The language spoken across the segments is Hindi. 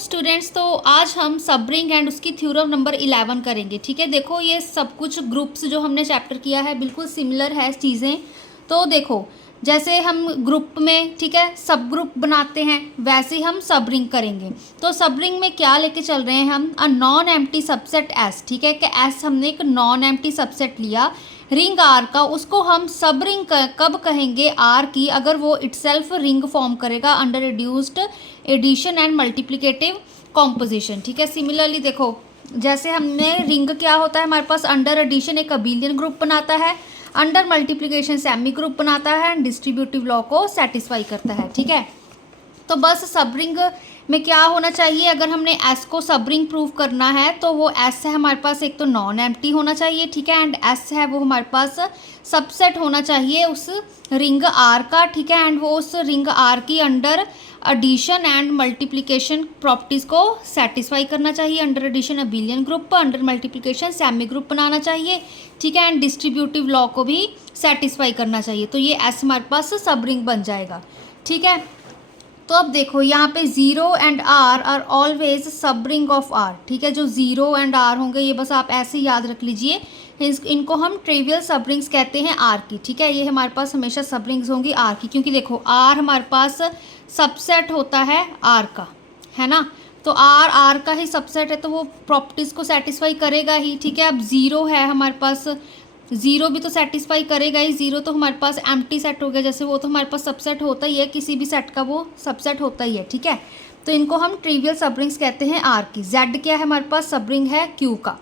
स्टूडेंट्स, तो आज हम सब रिंग एंड उसकी थ्योरम नंबर 11 करेंगे। ठीक है, देखो ये सब कुछ ग्रुप्स जो हमने चैप्टर किया है बिल्कुल सिमिलर है चीज़ें। तो देखो जैसे हम ग्रुप में, ठीक है, सब ग्रुप बनाते हैं, वैसे ही हम सब रिंग करेंगे। तो सब रिंग में क्या लेके चल रहे हैं हम, अ नॉन एम्प्टी सबसेट एस। ठीक है, कि एस हमने एक नॉन एम्प्टी सबसेट लिया रिंग आर का, उसको हम सब रिंग कब कहेंगे आर की, अगर वो इटसेल्फ रिंग फॉर्म करेगा under reduced addition and multiplicative composition. ठीक है, सिमिलरली देखो जैसे हमने रिंग क्या होता है हमारे पास, अंडर एडिशन एक अबेलियन ग्रुप बनाता है, अंडर मल्टीप्लिकेशन सेमी ग्रुप बनाता है एंड डिस्ट्रीब्यूटिव लॉ को सेटिस्फाई करता है। ठीक है, तो बस सब रिंग में क्या होना चाहिए, अगर हमने एस को सब रिंग प्रूव करना है तो वो एस है हमारे पास एक तो नॉन एम्प्टी होना चाहिए। ठीक है, एंड एस है वो हमारे पास सबसेट होना चाहिए उस रिंग आर का। ठीक है, एंड वो उस रिंग आर की under addition and multiplication properties को सेटिस्फाई करना चाहिए। Under addition abelian group, under multiplication semi group बनाना चाहिए। ठीक है, एंड डिस्ट्रीब्यूटिव लॉ को भी सेटिस्फाई करना चाहिए। तो ये एस हमारे पास सब रिंग बन जाएगा। ठीक है, तो अब देखो यहाँ पे ज़ीरो एंड आर ऑलवेज सब रिंग ऑफ आर। ठीक है, जो ज़ीरो एंड आर होंगे ये बस आप ऐसे याद रख लीजिए, इनको हम ट्रिवियल सब रिंग्स कहते हैं आर की। ठीक है, ये हमारे पास हमेशा सब रिंग्स होंगी आर की, क्योंकि देखो आर हमारे पास सबसेट होता है आर का, है ना। तो आर का ही सबसेट है तो वो प्रॉपर्टीज़ को सेटिस्फाई करेगा ही। ठीक है, अब ज़ीरो है हमारे पास, ज़ीरो भी तो सेटिस्फाई करेगा ही। ज़ीरो तो हमारे पास एम्प्टी सेट हो गया, जैसे वो तो हमारे पास सबसेट होता ही है, किसी भी सेट का वो सबसेट होता ही है। ठीक है, तो इनको हम ट्रिवियल सब रिंग्स कहते हैं आर की। जेड क्या है हमारे पास, सब रिंग है क्यू का।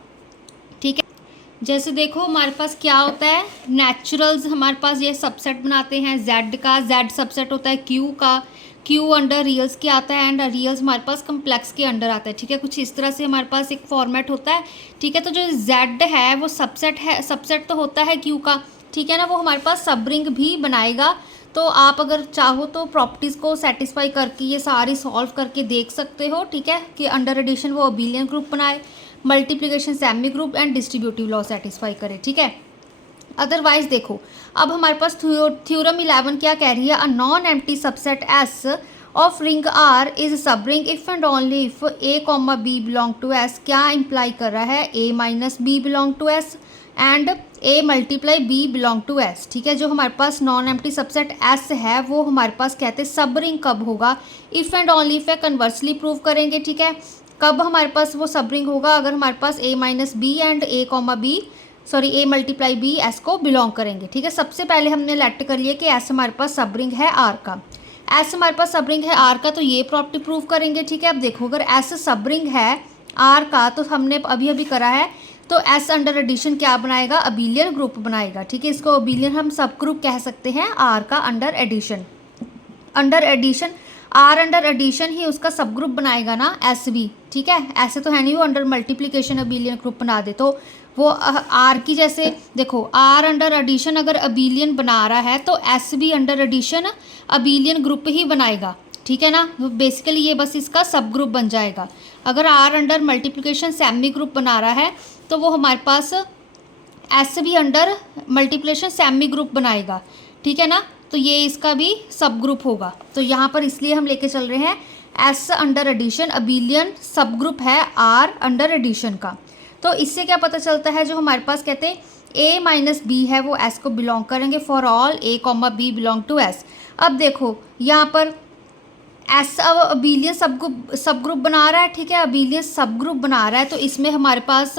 ठीक है, जैसे देखो हमारे पास क्या होता है, नेचुरल्स हमारे पास ये सबसेट बनाते हैं जेड का, जेड सबसेट होता है क्यू का, क्यू अंडर रियल्स के आता है एंड रियल्स हमारे पास कम्प्लेक्स के अंडर आता है। ठीक है, कुछ इस तरह से हमारे पास एक फॉर्मेट होता है। ठीक है, तो जो जेड है वो सबसेट है, सबसेट तो होता है क्यू का। ठीक है ना, वो हमारे पास सब रिंग भी बनाएगा। तो आप अगर चाहो तो प्रॉपर्टीज़ को सेटिस्फाई करके ये सारी सॉल्व करके देख सकते हो। ठीक है, कि अंडर एडिशन वो अबेलियन ग्रुप बनाए, multiplication semi group and distributive law satisfy करे। ठीक है, अदरवाइज देखो अब हमारे पास थ्योरम 11 क्या कह रही है, a non empty subset S of ring R is sub ring if and only if a comma B belong to S. क्या इम्प्लाई कर रहा है, a minus b belong to S and a multiply b belong to S. ठीक है, जो हमारे पास नॉन एम्प्टी सबसेट एस है वो हमारे पास कहते हैं सब रिंग कब होगा, इफ़ एंड ओनली इफ है कन्वर्सली प्रूव करेंगे। ठीक है, कब हमारे पास वो सब रिंग होगा, अगर हमारे पास a minus b and a comma b a multiply b S को बिलोंग करेंगे। ठीक है, सबसे पहले हमने लेट कर लिया कि एस हमारे पास सब रिंग है आर का, एस हमारे पास सब रिंग है आर का, तो ये प्रॉपर्टी प्रूव करेंगे। ठीक है, अब देखो अगर एस सब रिंग है आर का तो हमने अभी अभी करा है, तो एस अंडर एडिशन क्या बनाएगा, अबेलियन ग्रुप बनाएगा। ठीक है, इसको अबेलियन हम सब ग्रुप कह सकते हैं आर का under addition. Under addition R under addition ही उसका सब ग्रुप बनाएगा ना एस भी। ठीक है, ऐसे तो है नहीं वो अंडर मल्टीप्लिकेशन अबेलियन ग्रुप बना दे, तो वो आर की जैसे देखो आर अंडर एडिशन अगर अबेलियन बना रहा है तो एस भी अंडर एडिशन अबेलियन ग्रुप ही बनाएगा। ठीक है ना, तो बेसिकली ये बस इसका सब ग्रुप बन जाएगा। अगर R under multiplication semi group बना रहा है तो वो हमारे पास एस भी अंडर मल्टीप्लिकेशन सेमी ग्रुप बनाएगा। ठीक है ना, तो ये इसका भी सब ग्रुप होगा। तो यहाँ पर इसलिए हम लेके चल रहे हैं एस अंडर एडिशन अबेलियन सब ग्रुप है आर अंडर एडिशन का। तो इससे क्या पता चलता है, जो हमारे पास कहते हैं ए माइनस बी है वो एस को बिलोंग करेंगे for all A comma B belong to S. अब देखो यहाँ पर एस अब अबेलियन सब ग्रुप बना रहा है। ठीक है, अबेलियन सब ग्रुप बना रहा है तो इसमें हमारे पास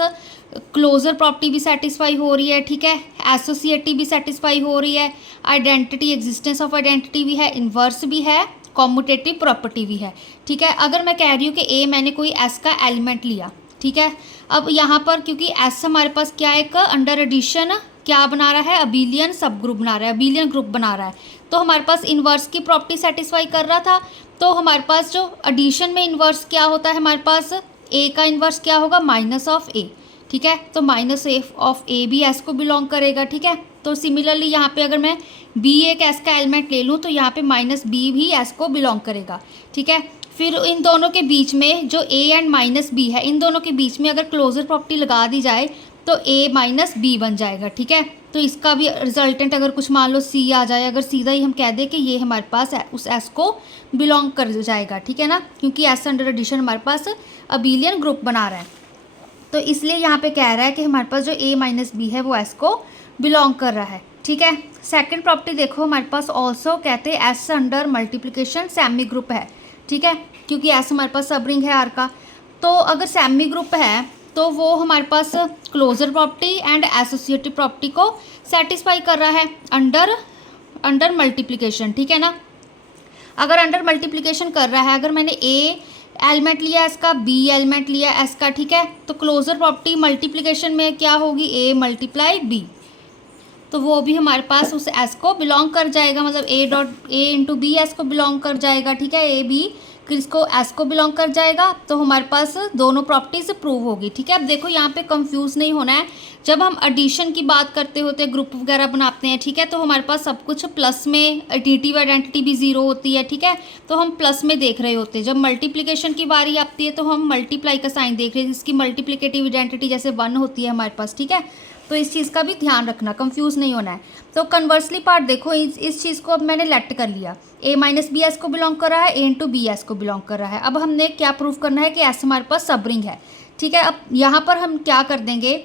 क्लोजर प्रॉपर्टी भी सेटिस्फाई हो रही है। ठीक है, एसोसिएटिव भी सेटिस्फाई हो रही है, आइडेंटिटी एग्जिस्टेंस ऑफ आइडेंटिटी भी है, इन्वर्स भी है, कॉम्यूटेटिव प्रॉपर्टी भी है। ठीक है, अगर मैं कह रही हूँ कि ए मैंने कोई एस का एलिमेंट लिया, ठीक है, अब यहाँ पर क्योंकि एस हमारे पास क्या एक अंडर एडिशन क्या बना रहा है, अबेलियन सब ग्रुप बना रहा है, अबेलियन ग्रुप बना रहा है, तो हमारे पास इन्वर्स की प्रॉपर्टी सेटिस्फाई कर रहा था। तो हमारे पास जो एडिशन में इन्वर्स क्या होता है, हमारे पास ए का इन्वर्स क्या होगा, माइनस ऑफ ए। ठीक है, तो माइनस ऑफ ए भी एस को बिलोंग करेगा। ठीक है, तो सिमिलरली यहाँ पे अगर मैं बी एक एस का एलिमेंट ले लूँ तो यहाँ पे माइनस बी भी एस को बिलोंग करेगा। ठीक है, फिर इन दोनों के बीच में जो ए एंड माइनस बी है, इन दोनों के बीच में अगर क्लोजर प्रॉपर्टी लगा दी जाए तो ए माइनस बी बन जाएगा, ठीक है। तो इसका भी रिजल्टेंट अगर कुछ मान लो सी आ जाए, अगर सीधा ही हम कह दें कि ये हमारे पास उस एस को बिलोंग कर जाएगा, ठीक है ना, क्योंकि एस अंडर एडिशन हमारे पास अबीलियन ग्रुप बना रहा है। तो इसलिए यहाँ पे कह रहा है कि हमारे पास जो ए माइनस बी है वो एस को बिलोंग कर रहा है, ठीक है। सेकंड प्रॉपर्टी देखो हमारे पास ऑल्सो कहते हैं S under multiplication semi group है, ठीक है, क्योंकि एस हमारे पास सब रिंग है आर का। तो अगर सेमी ग्रुप है तो वो हमारे पास closure property and associative property को सेटिस्फाई कर रहा है अंडर मल्टीप्लिकेशन, ठीक है ना। अगर अंडर मल्टीप्लिकेशन कर रहा है, अगर मैंने ए एलिमेंट लिया एस का, बी एलिमेंट लिया एस का, ठीक है, तो क्लोजर प्रॉपर्टी मल्टीप्लिकेशन में क्या होगी, ए मल्टीप्लाई बी, तो वो भी हमारे पास उस एस को बिलोंग कर जाएगा, मतलब ए इंटू बी एस को बिलोंग कर जाएगा, ठीक है, ए बी किसको एस को बिलोंग कर जाएगा। तो हमारे पास दोनों प्रॉपर्टीज प्रूव होगी, ठीक है। अब देखो यहाँ पे कंफ्यूज नहीं होना है, जब हम एडिशन की बात करते होते हैं, ग्रुप वगैरह बनाते हैं, ठीक है, तो हमारे पास सब कुछ प्लस में, एडिटिव आइडेंटिटी भी जीरो होती है, ठीक है, तो हम प्लस में देख रहे होते हैं। जब मल्टीप्लिकेशन की बारी आती है तो हम मल्टीप्लाई का साइन देख रहे हैं, जिसकी मल्टीप्लिकेटिव आइडेंटिटी जैसे 1 होती है हमारे पास, ठीक है। तो इस चीज़ का भी ध्यान रखना, कंफ्यूज नहीं होना है। तो कन्वर्सली पार्ट देखो, इस चीज़ को अब मैंने लेट कर लिया, ए माइनस बी एस को बिलोंग कर रहा है, ए इंटू बी एस को बिलोंग कर रहा है। अब हमने क्या प्रूव करना है कि एस हमारे पास सब रिंग है, ठीक है। अब यहाँ पर हम क्या कर देंगे,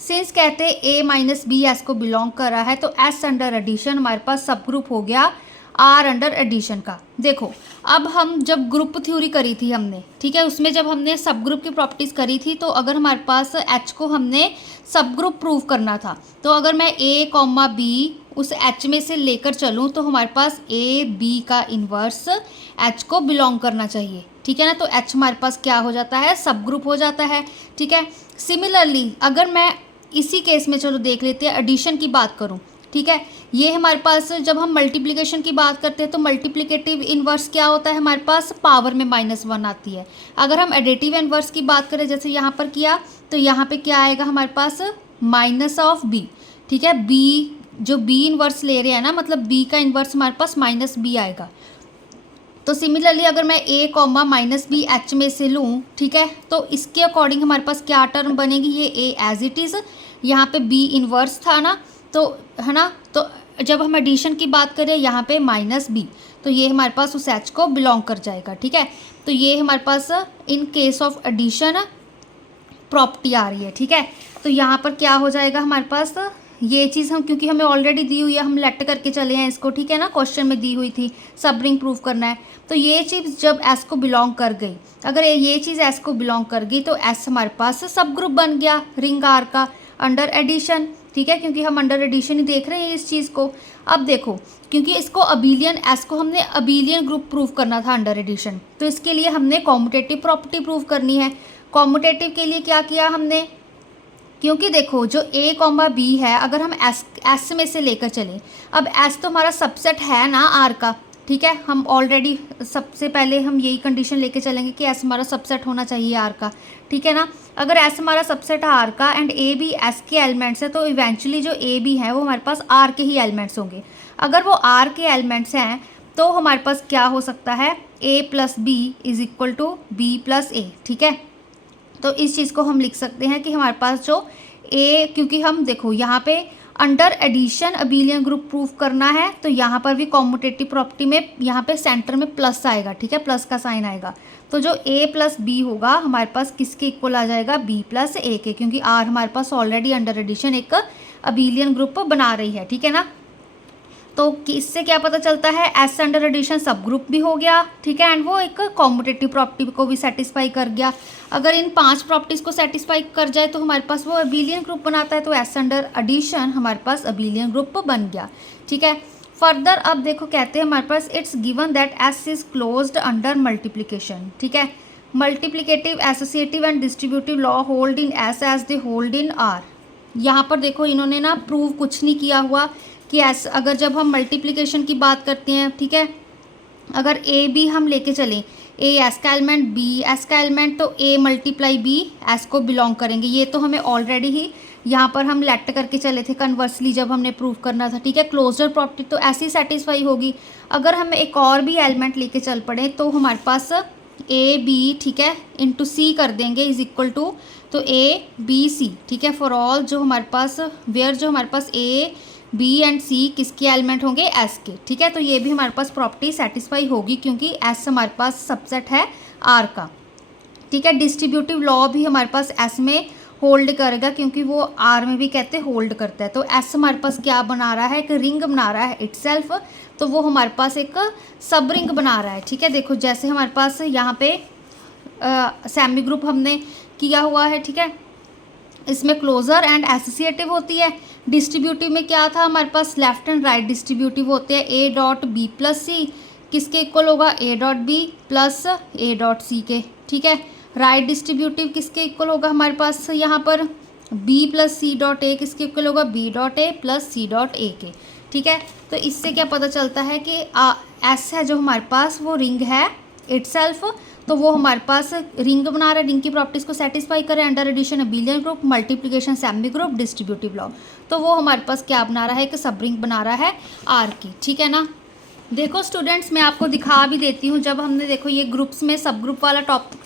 सिंस कहते हैं ए माइनस बी एस को बिलोंग कर रहा है, तो एस अंडर एडिशन हमारे पास सब ग्रुप हो गया आर अंडर एडिशन का। देखो अब हम जब ग्रुप थ्योरी करी थी हमने, ठीक है, उसमें जब हमने सब ग्रुप की प्रॉपर्टीज़ करी थी, तो अगर हमारे पास एच को हमने सब ग्रुप प्रूव करना था, तो अगर मैं ए कॉमा बी उस एच में से लेकर चलूँ तो हमारे पास ए बी का इन्वर्स एच को बिलोंग करना चाहिए, ठीक है ना। तो एच हमारे पास क्या हो जाता है, सब ग्रुप हो जाता है, ठीक है। सिमिलरली अगर मैं इसी केस में चलो देख लेते हैं, एडिशन की बात करूं, ठीक है, ये हमारे पास जब हम मल्टीप्लिकेशन की बात करते हैं तो मल्टीप्लिकेटिव इन्वर्स क्या होता है, हमारे पास पावर में -1 आती है। अगर हम एडिटिव इन्वर्स की बात करें जैसे यहाँ पर किया, तो यहाँ पे क्या आएगा हमारे पास माइनस ऑफ बी, ठीक है, बी जो बी इन्वर्स ले रहे हैं ना, मतलब बी का इन्वर्स हमारे पास माइनस बी आएगा। तो सिमिलरली अगर मैं ए कॉमा माइनस बी एच में से लूँ, ठीक है, तो इसके अकॉर्डिंग हमारे पास क्या टर्म बनेगी, ये ए एज इट इज़, यहाँ पे बी इन्वर्स था ना, तो है ना, तो जब हम एडिशन की बात करें यहाँ पे माइनस बी, तो ये हमारे पास उस एच को बिलोंग कर जाएगा, ठीक है। तो ये हमारे पास in case of addition property आ रही है, ठीक है। तो यहाँ पर क्या हो जाएगा हमारे पास, ये चीज़ हम क्योंकि हमें ऑलरेडी दी हुई है, हम लेट करके चले हैं इसको, ठीक है ना, क्वेश्चन में दी हुई थी, सब रिंग प्रूव करना है। तो ये चीज़ जब एस को बिलोंग कर गई, अगर ये चीज़ एस को बिलोंग कर गई, तो एस हमारे पास सब ग्रुप बन गया रिंग आर का अंडर एडिशन, ठीक है, क्योंकि हम अंडर एडिशन ही देख रहे हैं इस चीज़ को। अब देखो, क्योंकि इसको अबीलियन एस को हमने अबीलियन ग्रुप प्रूव करना था अंडर एडिशन, तो इसके लिए हमने कॉम्यूटेटिव प्रॉपर्टी प्रूव करनी है। कॉम्यूटेटिव के लिए क्या किया हमने, क्योंकि देखो जो ए कॉमा बी है, अगर हम एस में से लेकर चलें, अब एस तो हमारा सबसेट है ना आर का, ठीक है, हम ऑलरेडी सबसे पहले हम यही कंडीशन लेके चलेंगे कि एस हमारा सबसेट होना चाहिए आर का, ठीक है ना। अगर एस हमारा सबसेट है आर का एंड ए भी एस के एलिमेंट्स है, तो इवेंचुअली जो ए बी है वो हमारे पास आर के ही एलिमेंट्स होंगे। अगर वो आर के एलिमेंट्स हैं तो हमारे पास क्या हो सकता है, a plus b is equal to b plus a, ठीक है। तो इस चीज़ को हम लिख सकते हैं कि हमारे पास जो ए, क्योंकि हम देखो यहाँ पे अंडर एडिशन अबीलियन ग्रुप प्रूव करना है, तो यहाँ पर भी कॉम्यूटेटिव प्रॉपर्टी में यहाँ पे सेंटर में प्लस आएगा, ठीक है, प्लस का साइन आएगा। तो जो ए प्लस बी होगा हमारे पास किसके इक्वल आ जाएगा, बी प्लस ए के, क्योंकि आर हमारे पास ऑलरेडी अंडर एडिशन एक अबीलियन ग्रुप बना रही है, ठीक है ना। तो इससे क्या पता चलता है, एस अंडर एडिशन सब ग्रुप भी हो गया, ठीक है, एंड वो एक कॉम्यूटेटिव प्रॉपर्टी को भी सेटिस्फाई कर गया। अगर इन 5 प्रॉपर्टीज़ को सेटिस्फाई कर जाए तो हमारे पास वो अबीलियन ग्रुप बनाता है, तो एस अंडर एडिशन हमारे पास अबीलियन ग्रुप बन गया, ठीक है। फर्दर अब देखो कहते हैं हमारे पास it's given that S is closed under multiplication, ठीक है, multiplicative associative and distributive law hold in S as they hold in R. यहाँ पर देखो इन्होंने ना प्रूव कुछ नहीं किया हुआ कि एस, अगर जब हम मल्टीप्लिकेशन की बात करते हैं, ठीक है, अगर ए बी हम लेके चलें, ए एस का एलिमेंट बी एस का एलिमेंट, तो ए मल्टीप्लाई बी एस को बिलोंग करेंगे। ये तो हमें ऑलरेडी ही यहाँ पर हम लेट करके चले थे कन्वर्सली जब हमने प्रूव करना था, ठीक है, क्लोजर प्रॉपर्टी तो ऐसी सेटिस्फाई होगी। अगर हम एक और भी एलिमेंट लेके चल पड़े तो हमारे पास ए बी, ठीक है, इंटू सी कर देंगे इज इक्वल टू, तो ए बी सी, ठीक है, फॉर ऑल जो हमारे पास वेयर जो हमारे पास ए बी एंड सी किसके एलिमेंट होंगे, एस के, ठीक है। तो ये भी हमारे पास प्रॉपर्टी सेटिस्फाई होगी क्योंकि एस हमारे पास सबसेट है आर का, ठीक है। डिस्ट्रीब्यूटिव लॉ भी हमारे पास एस में होल्ड करेगा क्योंकि वो आर में भी कहते हैं होल्ड करता है। तो एस हमारे पास क्या बना रहा है, एक रिंग बना रहा है इटसेल्फ, तो वो हमारे पास एक सब रिंग बना रहा है, ठीक है। देखो जैसे हमारे पास यहाँ पे सेमी ग्रुप हमने किया हुआ है, ठीक है, इसमें क्लोजर एंड एसोसिएटिव होती है। डिस्ट्रीब्यूटिव में क्या था हमारे पास, लेफ्ट एंड राइट डिस्ट्रीब्यूटिव होते हैं। A dot B plus C किसके इक्वल होगा, A dot B plus A dot C के, ठीक है। राइट डिस्ट्रीब्यूटिव किसके इक्वल होगा हमारे पास यहाँ पर, B plus C dot A किसके इक्वल होगा, B dot A plus C dot A के, ठीक है। तो इससे क्या पता चलता है कि एस है जो हमारे पास वो रिंग है इटसेल्फ, तो वो हमारे पास रिंग बना रहा है, रिंग की प्रॉपर्टीज़ को सेटिस्फाई करे, under addition abelian group, multiplication semi group, distributive law, तो वो हमारे पास क्या बना रहा है, एक सब रिंग बना रहा है आर की, ठीक है ना। देखो स्टूडेंट्स मैं आपको दिखा भी देती हूँ, जब हमने देखो ये ग्रुप्स में सब ग्रुप वाला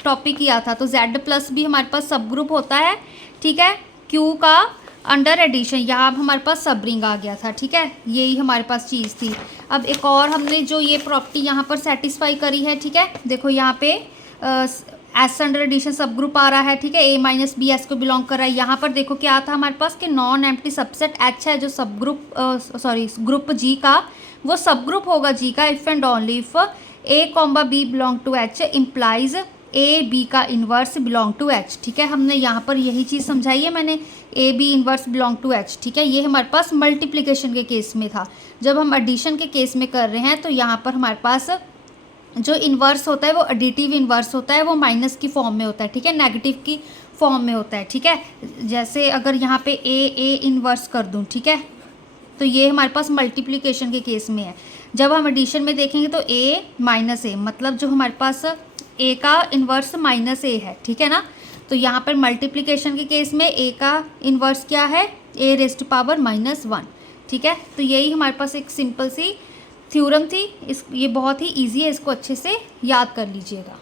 टॉपिक किया था तो Z प्लस भी हमारे पास सब ग्रुप होता है, ठीक है, Q का अंडर एडिशन, यहाँ हमारे पास सब रिंग आ गया था, ठीक है, यही हमारे पास चीज़ थी। अब एक और हमने जो ये प्रॉपर्टी यहाँ पर सेटिस्फाई करी है, ठीक है, देखो यहाँ पे एस अंडर एडिशन सब ग्रुप आ रहा है, ठीक है, ए माइनस बी एस को बिलोंग कर रहा है। यहाँ पर देखो क्या था हमारे पास कि नॉन एम्प्टी सबसेट एच है जो सब ग्रुप ग्रुप जी का वो सब ग्रुप होगा जी का if and only if a comma b belong to H implies a b का इन्वर्स बिलोंग टू एच, ठीक है। हमने यहाँ पर यही चीज़ समझाई है मैंने, A B inverse belong to H, ठीक है। ये हमारे पास मल्टीप्लिकेशन के केस में था। जब हम एडिशन के केस में कर रहे हैं तो यहाँ पर हमारे पास जो इन्वर्स होता है वो एडिटिव इन्वर्स होता है, वो माइनस की फॉर्म में होता है, ठीक है, नेगेटिव की फॉर्म में होता है, ठीक है। जैसे अगर यहाँ पे ए इन्वर्स कर दूँ, ठीक है, तो ये हमारे पास मल्टीप्लिकेशन के केस में है। जब हम एडिशन में देखेंगे तो ए माइनस ए, मतलब जो हमारे पास ए का इन्वर्स माइनस ए है, ठीक है ना। तो यहाँ पर मल्टीप्लिकेशन के केस में ए का इन्वर्स क्या है, ए रेज़्ड टू पावर -1, ठीक है। तो यही हमारे पास एक सिंपल सी थ्योरम थी, ये बहुत ही ईजी है, इसको अच्छे से याद कर लीजिएगा।